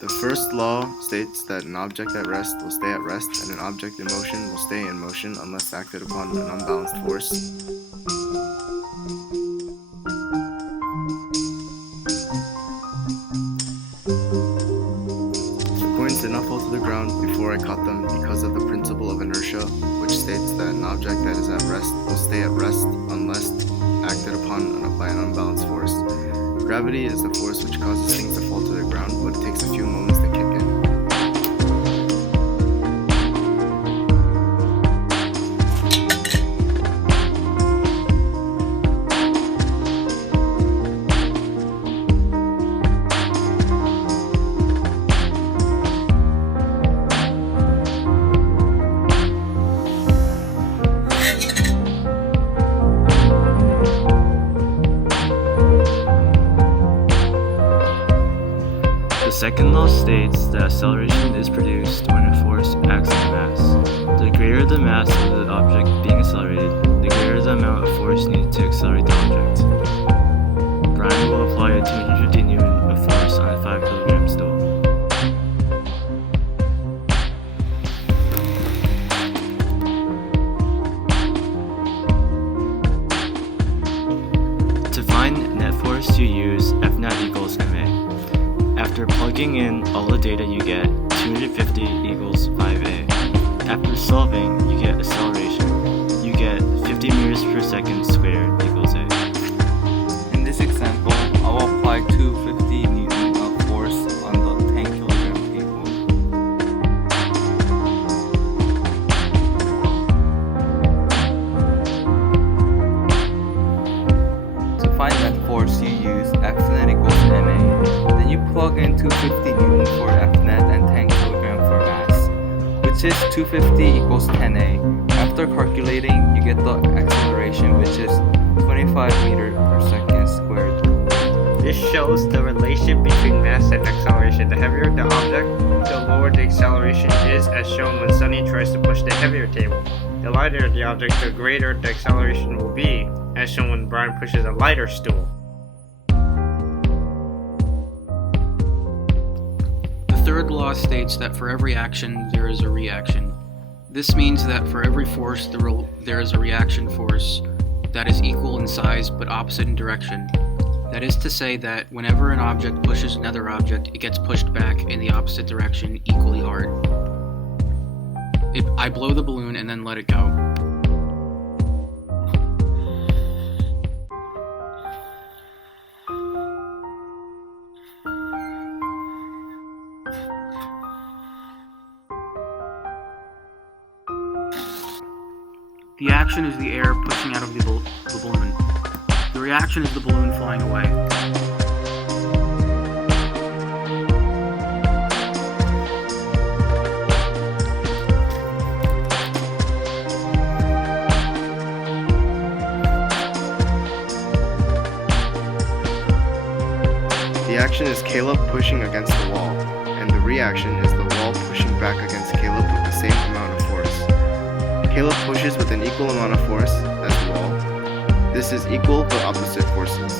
The first law states that an object at rest will stay at rest and an object in motion will stay in motion unless acted upon an unbalanced force. The coins did not fall to the ground before I caught them because of the principle of inertia, which states that an object that is at rest will stay at rest unless acted upon by an unbalanced force. Gravity is the force which causes things to fall to the ground, but it takes a few moments to kick in. The second law states that acceleration is produced when a force acts on mass. The greater the mass of the object being accelerated, the greater the amount of force needed to accelerate the object. Brian will apply a 250 Newton of force on a 5 kg stool. To find net force, you use F net equals ma. After plugging in all the data, you get 250 equals 5a. After solving, you get acceleration. You get 50 meters per second squared equals a. In this example, I will apply 250 Newton of force on the 10 kg table. To find net force, you use F net equals ma. Then you plug in 250 Newton for F net and 10 kg for mass, which is 250 equals 10a. After calculating, you get the acceleration, which is 25 meters per second squared. This shows the relation between mass and acceleration. The heavier the object, the lower the acceleration is, as shown when Sunny tries to push the heavier table. The lighter the object, the greater the acceleration will be, as shown when Brian pushes a lighter stool. The third law states that for every action, there is a reaction. This means that for every force, there is a reaction force that is equal in size but opposite in direction. That is to say that whenever an object pushes another object, it gets pushed back in the opposite direction equally hard. I blow the balloon and then let it go. The action is the air pushing out of the balloon. The reaction is the balloon flying away. The action is Caleb pushing against the wall, and the reaction is the wall pushing back against Caleb with the same amount of force. Caleb pushes with an equal amount of force as the wall. This is equal but opposite forces.